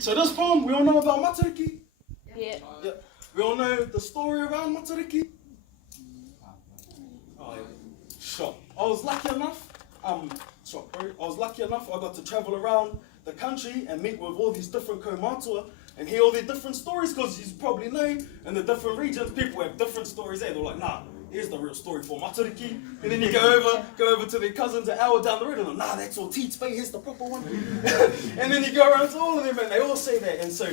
So this poem, we all know about Matariki? Yeah. Yeah. We all know the story around Matariki? Oh, yeah. Sure. I was lucky enough, I got to travel around the country and meet with all these different kaumatua and hear all their different stories, because you probably know in the different regions, people have different stories there. They're like, nah, here's the real story for Matariki. And then you go over to their cousins an hour down the road and they're like, nah, that's all Teetsbay, here's the proper one. And then you go around to all of them and they all say that. And so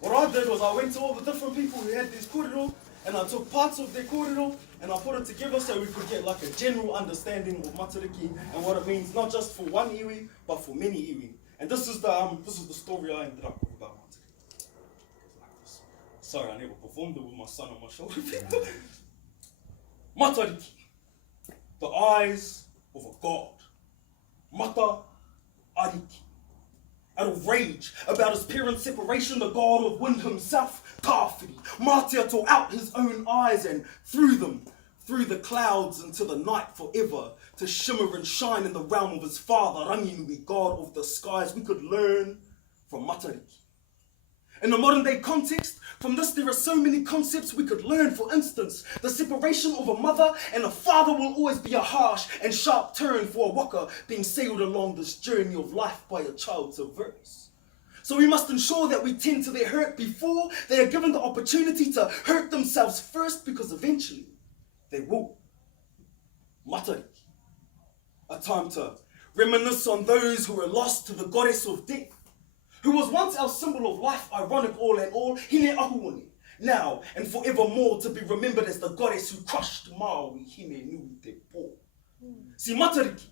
what I did was I went to all the different people who had these kōrero and I took parts of their kōrero and I put it together so we could get like a general understanding of Matariki and what it means, not just for one iwi, but for many iwi. And this is the story I ended up with about Matariki. Like this. Sorry, I never performed it with my son on my shoulder. Matariki, the eyes of a god. Mata Ariki. Out of rage about his parents' separation, the god of wind himself, Tāwhiri, Mātea tore out his own eyes and threw them through the clouds into the night forever to shimmer and shine in the realm of his father, Ranginui, god of the skies. We could learn from Matariki. In the modern day context, from this there are so many concepts we could learn. For instance, the separation of a mother and a father will always be a harsh and sharp turn for a waka being sailed along this journey of life by a child to verse. So we must ensure that we tend to their hurt before they are given the opportunity to hurt themselves first, because eventually they will. Matariki, a time to reminisce on those who were lost to the goddess of death, who was once our symbol of life, ironic all and all, Hine Ahuone, now and forevermore to be remembered as the goddess who crushed Maui, Hine Nui Te Po. See, Matariki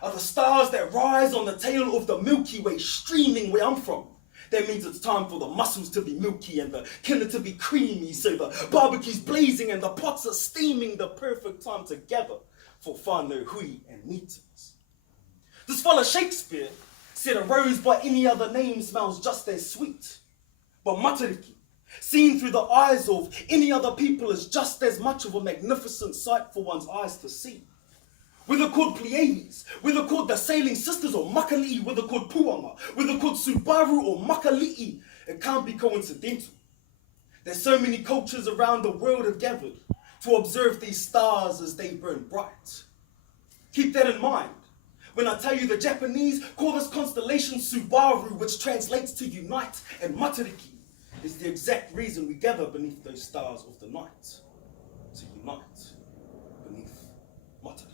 are the stars that rise on the tail of the Milky Way, streaming where I'm from. That means it's time for the mussels to be milky and the kina to be creamy, so the barbecue's blazing and the pots are steaming, the perfect time to gather for whānau hui and meetings. This fella Shakespeare said a rose by any other name smells just as sweet. But Matariki, seen through the eyes of any other people, is just as much of a magnificent sight for one's eyes to see. Whether called Pleiades, whether called the Sailing Sisters or Makali'i, whether called Puanga, whether called Subaru or Makali'i, it can't be coincidental. There's so many cultures around the world have gathered to observe these stars as they burn bright. Keep that in mind when I tell you the Japanese call this constellation Subaru, which translates to unite, and Matariki is the exact reason we gather beneath those stars of the night, to unite beneath Matariki.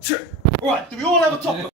Sure. All right, do we all have a topic?